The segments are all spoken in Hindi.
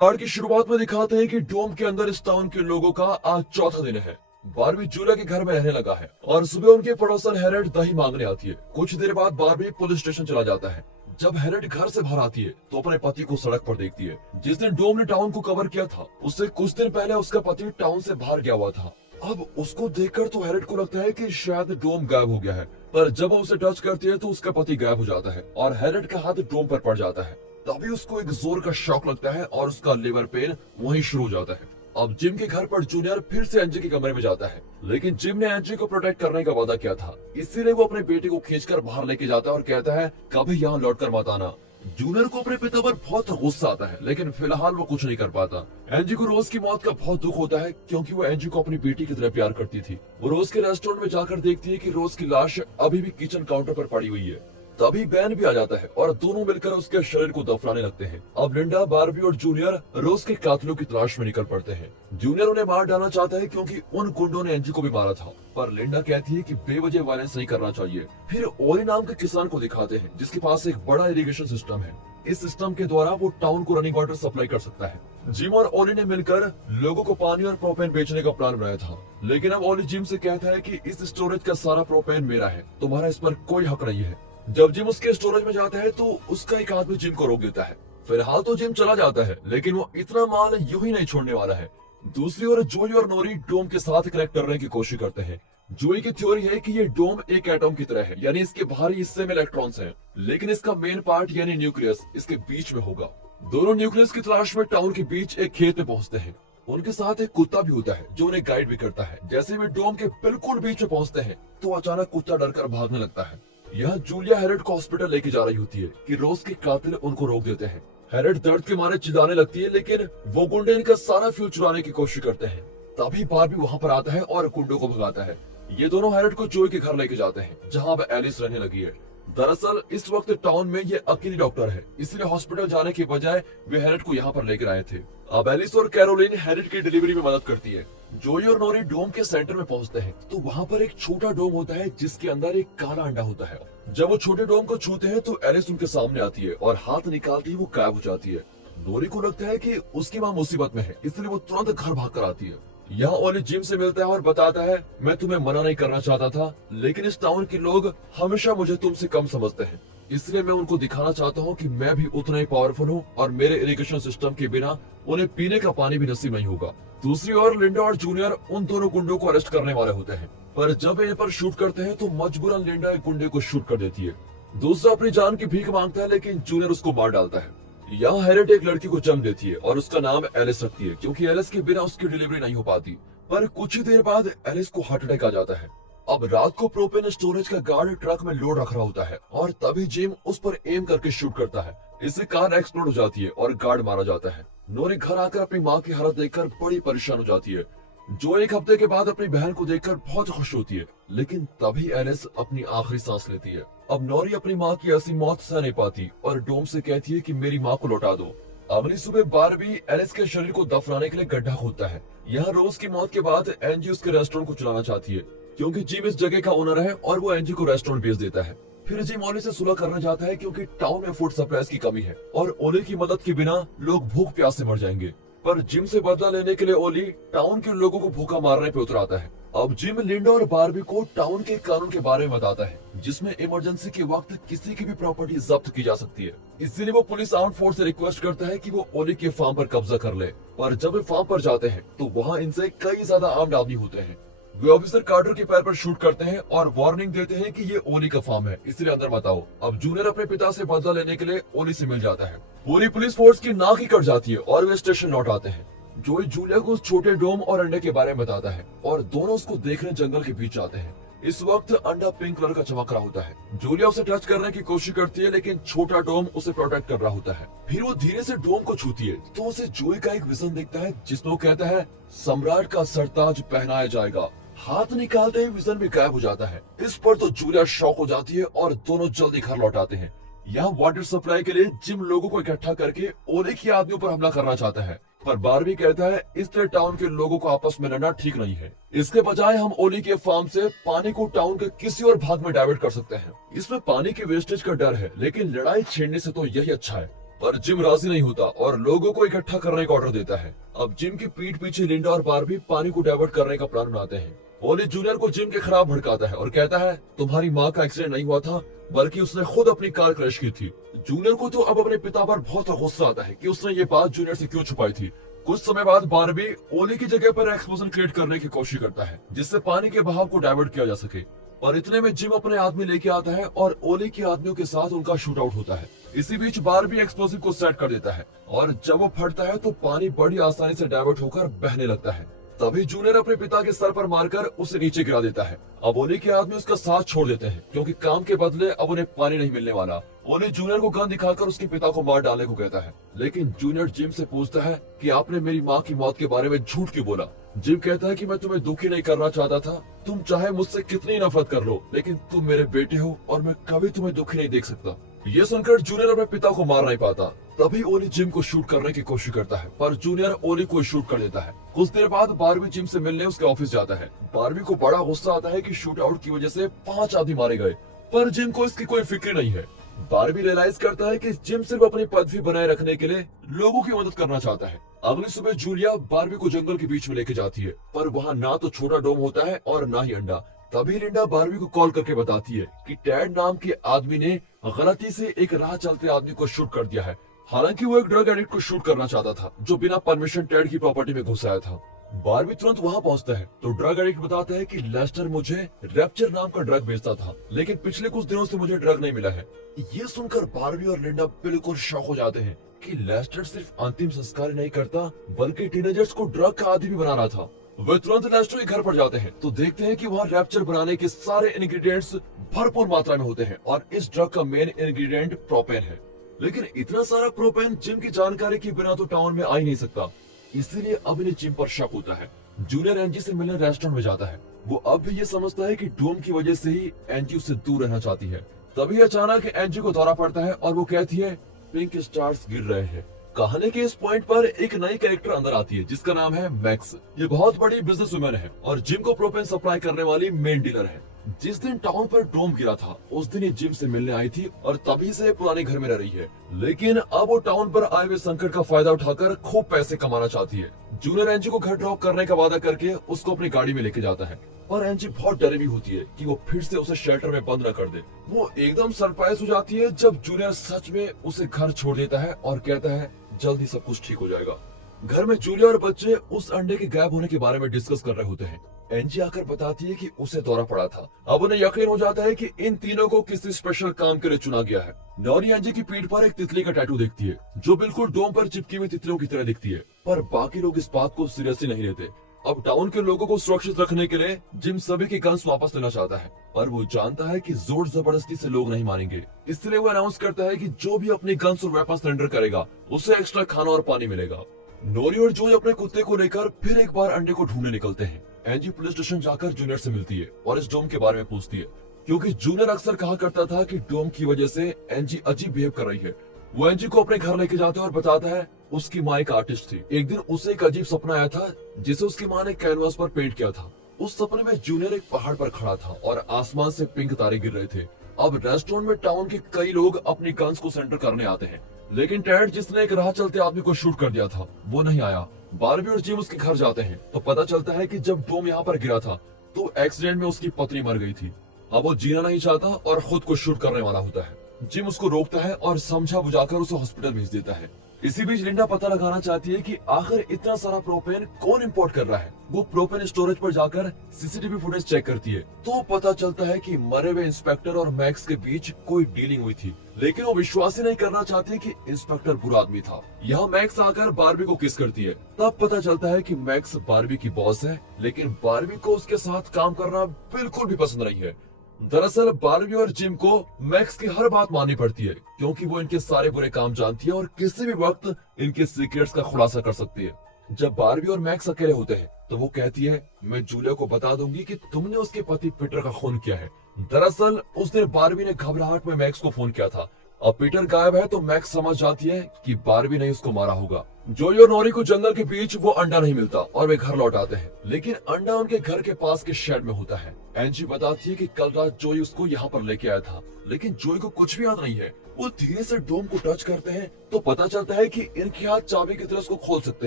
कार्ड की शुरुआत में दिखाते हैं कि डोम के अंदर इस टाउन के लोगों का आज चौथा दिन है। बारबी जूलिया के घर में रहने लगा है और सुबह उनके पड़ोसन हैरेट दही मांगने आती है। कुछ देर बाद बारबी पुलिस स्टेशन चला जाता है। जब हैरेट घर से बाहर आती है तो अपने पति को सड़क पर देखती है। जिस दिन डोम ने टाउन को कवर किया था उससे कुछ दिन पहले उसका पति टाउन से बाहर गया हुआ था। अब उसको देखकर तो हैरेट को लगता है कि शायद डोम गायब हो गया है, पर जब वो उसे टच करती है तो उसका पति गायब हो जाता है और हैरेट का हाथ डोम पर पड़ जाता है। तभी उसको एक जोर का शॉक लगता है और उसका लिवर पेन वहीं शुरू हो जाता है। अब जिम के घर पर जूनियर फिर से एंजी के कमरे में जाता है, लेकिन जिम ने एंजी को प्रोटेक्ट करने का वादा किया था, इसीलिए वो अपने बेटे को खींचकर बाहर लेके जाता है और कहता है कभी यहाँ लौटकर मत आना। जूनियर को अपने पिता पर बहुत गुस्सा आता है, लेकिन फिलहाल वो कुछ नहीं कर पाता। एंजी को रोज की मौत का बहुत दुख होता है क्योंकि वो एंजी को अपनी बेटी की तरह प्यार करती थी। वो रोज के रेस्टोरेंट में जाकर देखती है कि रोज की लाश अभी भी किचन काउंटर पर पड़ी हुई है। तभी बैन भी आ जाता है और दोनों मिलकर उसके शरीर को दफनाने लगते हैं। अब लिंडा, बारबी और जूनियर रोज के कातिलों की तलाश में निकल पड़ते हैं। जूनियर उन्हें मार डालना चाहता है क्योंकि उन गुंडों ने एंजी को भी मारा था, पर लिंडा कहती है कि बेवजह वायलेंस नहीं करना चाहिए। फिर ओली नाम के किसान को दिखाते हैं जिसके पास एक बड़ा इरिगेशन सिस्टम है। इस सिस्टम के द्वारा वो टाउन को रनिंग वाटर सप्लाई कर सकता है। जिम और ओली ने मिलकर लोगों को पानी और प्रोपेन बेचने का प्लान बनाया था, लेकिन अब ओली जिम से कहता है कि इस स्टोरेज का सारा प्रोपेन मेरा है, तुम्हारा इस पर कोई हक नहीं है। जब जिम उसके स्टोरेज में जाता है तो उसका एक आदमी जिम को रोक देता है। फिलहाल तो जिम चला जाता है, लेकिन वो इतना माल यूं ही नहीं छोड़ने वाला है। दूसरी ओर जोई और नोरी डोम के साथ कनेक्ट करने की कोशिश करते हैं। जोई की थ्योरी है कि ये डोम एक एटम की तरह है, यानी इसके बाहरी हिस्से में इलेक्ट्रॉन्स हैं, लेकिन इसका मेन पार्ट यानी न्यूक्लियस इसके बीच में होगा। दोनों न्यूक्लियस की तलाश में टाउन के बीच एक खेत में पहुंचते हैं। उनके साथ एक कुत्ता भी होता है जो उन्हें गाइड भी करता है। जैसे वे डोम के बिल्कुल बीच में पहुंचते हैं तो अचानक कुत्ता डरकर भागने लगता है। यहाँ जूलिया हैरेट को हॉस्पिटल लेके जा रही होती है कि रोज के कातिल उनको रोक देते हैं। हैरेट दर्द के मारे चिल्लाने लगती है, लेकिन वो गुंडे इनका सारा फ्यूल चुराने की कोशिश करते हैं। तभी बारबी वहाँ पर आता है और गुंडों को भगाता है। ये दोनों हैरेट को जोई के घर लेके जाते हैं जहाँ अब एलिस रहने लगी है। दरअसल इस वक्त टाउन में ये अकेली डॉक्टर है, इसलिए हॉस्पिटल जाने के बजाय वे हैरेट को यहाँ पर लेकर आए थे। अब एलिस और कैरोलिन हैरेट की डिलीवरी में मदद करती है। जोई और नोरी डोम के सेंटर में पहुंचते हैं तो वहाँ पर एक छोटा डोम होता है जिसके अंदर एक काला अंडा होता है। जब वो छोटे डोम को छूते हैं तो एलिस उनके सामने आती है और हाथ निकालती ही वो गायब हो जाती है। नोरी को लगता है कि उसकी माँ मुसीबत में है, इसलिए वो तुरंत घर भाग कर आती है। यहाँ ओली जिम से मिलता है और बताता है मैं तुम्हें मना नहीं करना चाहता था, लेकिन इस टाउन के लोग हमेशा मुझे तुमसे कम समझते हैं, इसलिए मैं उनको दिखाना चाहता हूँ कि मैं भी उतना ही पावरफुल हूँ और मेरे इरिगेशन सिस्टम के बिना उन्हें पीने का पानी भी नसीब नहीं होगा। दूसरी ओर लिंडा और जूनियर उन दोनों गुंडों को अरेस्ट करने वाले होते हैं, पर जब वे इन पर शूट करते हैं तो मजबूरन लिंडा एक गुंडे को शूट कर देती है। दूसरा अपनी जान की भीख मांगता है, लेकिन जूनियर उसको मार डालता है। यहाँ हैरेट एक लड़की को जन्म देती है और उसका नाम एलिस रखती है क्योंकि एलिस के बिना उसकी डिलीवरी नहीं हो पाती। पर कुछ ही देर बाद एलिस को हार्ट अटैक आ जाता है। अब रात को प्रोपेन स्टोरेज का गार्ड ट्रक में लोड रख रहा होता है और तभी जिम उस पर एम करके शूट करता है। इससे कार एक्सप्लोड हो जाती है और गार्ड मारा जाता है। नोरी घर आकर अपनी माँ की हालत देखकर बड़ी परेशान हो जाती है, जो एक हफ्ते के बाद अपनी बहन को देखकर बहुत खुश होती है। लेकिन तभी एलिस अपनी आखिरी सांस लेती है। अब नोरी अपनी माँ की ऐसी मौत सह नहीं पाती और डोम से कहती है कि मेरी माँ को लौटा दो। अगली सुबह बारबी एलिस के शरीर को दफनाने के लिए गड्ढा खोदता है। यहाँ रोज की मौत के बाद एंजी उसके रेस्टोरेंट को चलाना चाहती है क्योंकि जिम इस जगह का ओनर है और वो एंजी को रेस्टोरेंट बेच देता है। फिर जिम ओली से सुलह करना चाहता है क्योंकि टाउन में फूड सप्लाईज की कमी है और ओली की मदद के बिना लोग भूख प्यास से मर जाएंगे। पर जिम से बदला लेने के लिए ओली टाउन के लोगों को भूखा मारने पे उतर आता है। अब जिम लिंडा और बारबी को टाउन के कानून के बारे में बताता है जिसमें इमरजेंसी के वक्त किसी की भी प्रॉपर्टी जब्त की जा सकती है। इसीलिए वो पुलिस आर्म फोर्स से रिक्वेस्ट करता है कि वो ओली के फार्म पर कब्जा कर ले। पर जब वे फार्म पर जाते हैं तो वहाँ इनसे कई ज्यादा आर्म्ड आदमी होते हैं। वे ऑफिसर कार्टर के पैर पर शूट करते हैं और वार्निंग देते हैं कि ये ओली का फार्म है, इसलिए अंदर मत आओ। अब जूनियर अपने पिता से बदला लेने के लिए ओली से मिल जाता है। पूरी पुलिस फोर्स की नाक ही कट जाती है और वे स्टेशन लौट आते हैं। जोई जूलिया को उस छोटे डोम और अंडे के बारे में बताता है और दोनों उसको देखने जंगल के बीच जाते हैं। इस वक्त अंडा पिंक कलर का चमक रहा होता है। जूलिया उसे टच करने की कोशिश करती है, लेकिन छोटा डोम उसे प्रोटेक्ट कर रहा होता है। फिर वो धीरे से डोम को छूती है तो उसे जोई का एक विजन दिखता है जिसमें वो कहता है सम्राट का सरताज पहनाया जाएगा। हाथ निकालते ही विजन भी गायब हो जाता है। इस पर तो जूलिया शॉक हो जाती है और दोनों जल्दी घर लौट आते हैं। यहाँ वाटर सप्लाई के लिए जिम लोगों को इकट्ठा करके ओले के आदमियों पर हमला करना चाहता है, पर बारबी कहता है इस तरह टाउन के लोगों को आपस में लड़ना ठीक नहीं है। इसके बजाय हम ओली के फार्म से पानी को टाउन के किसी और भाग में डाइवर्ट कर सकते हैं। इसमें पानी के वेस्टेज का डर है, लेकिन लड़ाई छेड़ने से तो यही अच्छा है। पर जिम राजी नहीं होता और लोगों को इकट्ठा करने का ऑर्डर देता है। अब जिम की पीठ पीछे लिंडा और बारबी पानी को डाइवर्ट करने का प्लान बनाते हैं। ओली जूनियर को जिम के खिलाफ भड़काता है और कहता है तुम्हारी माँ का एक्सीडेंट नहीं हुआ था, बल्कि उसने खुद अपनी कार क्रैश की थी। जूनियर को तो अब अपने पिता पर बहुत गुस्सा आता है कि उसने ये बात जूनियर से क्यों छुपाई थी। कुछ समय बाद बारबी ओली की जगह पर एक्सप्लोजन क्रिएट करने की कोशिश करता है जिससे पानी के बहाव को डाइवर्ट किया जा सके। और इतने में जिम अपने आदमी लेके आता है और ओली के आदमियों के साथ उनका शूट आउट होता है। इसी बीच बारबी एक्सप्लोसिव को सेट कर देता है और जब वो फटता है तो पानी बड़ी आसानी से डाइवर्ट होकर बहने लगता है। तभी जूनियर अपने पिता के सर पर मारकर उसे नीचे गिरा देता है। अब ओली के आदमी उसका साथ छोड़ देते हैं क्योंकि काम के बदले अब उन्हें पानी नहीं मिलने वाला। ओली जूनियर को गन दिखाकर उसके पिता को मार डालने को कहता है, लेकिन जूनियर जिम से पूछता है कि आपने मेरी माँ की मौत के बारे में झूठ क्यों बोला। जिम कहता है कि मैं तुम्हें दुखी नहीं करना चाहता था, तुम चाहे मुझसे कितनी नफरत कर लो, लेकिन तुम मेरे बेटे हो और मैं कभी तुम्हें दुखी नहीं देख सकता। ये सुनकर जूनियर अपने पिता को मार नहीं पाता। तभी ओली जिम को शूट करने की कोशिश करता है पर जूनियर ओली को शूट कर देता है। कुछ देर बाद बारबी जिम से मिलने उसके ऑफिस जाता है। बारबी को बड़ा गुस्सा आता है कि शूट आउट की वजह से 5 आदमी मारे गए, पर जिम को इसकी कोई फिक्र नहीं है। बारबी रियलाइज करता है कि जिम सिर्फ अपनी पदवी बनाए रखने के लिए लोगों की मदद करना चाहता है। अगली सुबह जूलिया बारबी को जंगल के बीच में लेके जाती है, पर वहाँ ना तो छोटा डोम होता है और ना ही अंडा। तभी लिंडा बारबी को कॉल करके बताती है कि टैड नाम के आदमी ने गलती से एक राह चलते आदमी को शूट कर दिया है। हालांकि वो एक ड्रग एडिक्ट को शूट करना चाहता था जो बिना परमिशन टैड की प्रॉपर्टी में घुस आया था। बारबी तुरंत वहाँ पहुँचता है तो ड्रग एडिक्ट बताता है कि लेस्टर मुझे रैप्चर नाम का ड्रग बेचता था, लेकिन पिछले कुछ दिनों से मुझे ड्रग नहीं मिला है। ये सुनकर बारबी और लिंडा बिल्कुल शॉक हो जाते हैं कि लेस्टर सिर्फ अंतिम संस्कार नहीं करता बल्कि टीनेजर्स को ड्रग का आदी भी बना रहा था। वे तुरंत लेस्टर के घर पर जाते हैं तो देखते हैं कि वहाँ रैप्चर बनाने के सारे इंग्रेडिएंट्स भरपूर मात्रा में होते हैं और इस ड्रग का मेन इंग्रेडिएंट प्रोपेन है। लेकिन इतना सारा प्रोपेन जिम की जानकारी के बिना तो टाउन में आ ही नहीं सकता, इसीलिए अब इन्हें जिम पर शक होता है। जूनियर एंजी से मिलने रेस्टोरेंट में जाता है। वो अब भी ये समझता है कि डोम की वजह से ही एंजी उससे दूर रहना चाहती है। तभी अचानक एंजी को दौरा पड़ता है और वो कहती है पिंक स्टार्स गिर रहे हैं। कहानी के इस पॉइंट पर एक नई कैरेक्टर अंदर आती है जिसका नाम है मैक्स। ये बहुत बड़ी बिजनेस वुमेन है और जिम को प्रोपेन सप्लाई करने वाली मेन डीलर है। जिस दिन टाउन पर डोम गिरा था उस दिन ये जिम से मिलने आई थी और तभी से पुराने घर में रह रही है, लेकिन अब वो टाउन पर आए हुए संकट का फायदा उठाकर खूब पैसे कमाना चाहती है। जूनियर एंजी को घर ड्रॉप करने का वादा करके उसको अपनी गाड़ी में लेके जाता है, पर एंजी बहुत डरी हुई होती है कि वो फिर से उसे शेल्टर में बंद न कर दे। वो एकदम सरप्राइज हो जाती है जब जूनियर सच में उसे घर छोड़ देता है और कहता है जल्दी सब कुछ ठीक हो जाएगा। घर में जूलिया और बच्चे उस अंडे के गायब होने के बारे में डिस्कस कर रहे होते हैं। एंजी आकर बताती है कि उसे दौरा पड़ा था। अब उन्हें यकीन हो जाता है कि इन तीनों को किसी स्पेशल काम के लिए चुना गया है। नौरी एंजी की पीठ पर एक तितली का टैटू देखती है जो बिल्कुल डोम पर चिपकी हुई तितलियों की तरह दिखती है, पर बाकी लोग इस बात को सीरियसली नहीं लेते। अब टाउन के लोगों को सुरक्षित रखने के लिए जिम सभी के गन्स वापस लेना चाहता है, पर वो जानता है कि जोर जबरदस्ती से लोग नहीं मानेंगे। इसलिए वो अनाउंस करता है कि जो भी अपनी गन्स और वेपन सरेंडर करेगा उसे एक्स्ट्रा खाना और पानी मिलेगा। नोरी और जोई अपने कुत्ते को लेकर फिर एक बार अंडे को ढूंढने निकलते हैं। एंजी पुलिस स्टेशन जाकर जूनियर से मिलती है और इस डोम के बारे में पूछती है, क्योंकि जूनियर अक्सर कहा करता था कि डोम की वजह से एंजी अजीब बिहेव कर रही है। वो एंजी को अपने घर लेके जाता है और बताता है उसकी माँ एक आर्टिस्ट थी। एक दिन उसे एक अजीब सपना आया था जिसे उसकी माँ ने कैनवास पर पेंट किया था। उस सपने में जूनियर एक पहाड़ पर खड़ा था और आसमान से पिंक तारे गिर रहे थे। अब रेस्टोरेंट में टाउन के कई लोग अपनी गन्स को सेंटर करने आते हैं, लेकिन टैड जिसने एक राह चलते आदमी को शूट कर दिया था वो नहीं आया। बारबी और जिम उसके घर जाते हैं तो पता चलता है कि जब डोम यहाँ पर गिरा था तो एक्सीडेंट में उसकी पत्नी मर गई थी। अब वो जीना नहीं चाहता और खुद को शूट करने वाला होता है। जिम उसको रोकता है और समझा बुझाकर उसे हॉस्पिटल भेज देता है। इसी बीच लिंडा पता लगाना चाहती है कि आखिर इतना सारा प्रोपेन कौन इंपोर्ट कर रहा है। वो प्रोपेन स्टोरेज पर जाकर सीसीटीवी फुटेज चेक करती है तो पता चलता है कि मरे हुए इंस्पेक्टर और मैक्स के बीच कोई डीलिंग हुई थी, लेकिन वो विश्वास ही नहीं करना चाहती कि इंस्पेक्टर बुरा आदमी था। यहाँ मैक्स आकर बारबी को किस करती है। तब पता चलता है कि मैक्स बारबी की बॉस है, लेकिन बारबी को उसके साथ काम करना बिल्कुल भी पसंद नहीं है। दरअसल बारबी और जिम को मैक्स की हर बात माननी पड़ती है क्योंकि वो इनके सारे बुरे काम जानती है और किसी भी वक्त इनके सीक्रेट्स का खुलासा कर सकती है। जब बारबी और मैक्स अकेले होते हैं तो वो कहती है मैं जूलिया को बता दूंगी कि तुमने उसके पति पीटर का खून किया है। दरअसल उस दिन बारबी ने घबराहट में मैक्स को फोन किया था अब पीटर गायब है तो मैक्स समझ जाती है कि बारबी ने उसको मारा होगा। जोई और नोरी को जंगल के बीच वो अंडा नहीं मिलता और वे घर लौट आते हैं, लेकिन अंडा उनके घर के पास के शेड में होता है। एंजी बताती है कि कल रात जोई उसको यहाँ पर लेके आया था, लेकिन जोई को कुछ भी याद नहीं है। वो धीरे से डोम को टच करते हैं तो पता चलता है कि इनके हाथ चाबी की तरह उसको खोल सकते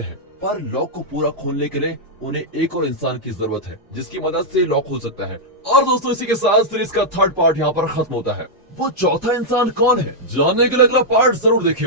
हैं, पर लॉक को पूरा खोलने के लिए उन्हें एक और इंसान की जरूरत है जिसकी मदद से लॉक खुल सकता है। और दोस्तों इसी के साथ सीरीज का थर्ड पार्ट यहाँ पर खत्म होता है। वो चौथा इंसान कौन है, जानने के लिए अगला पार्ट जरूर देखिए।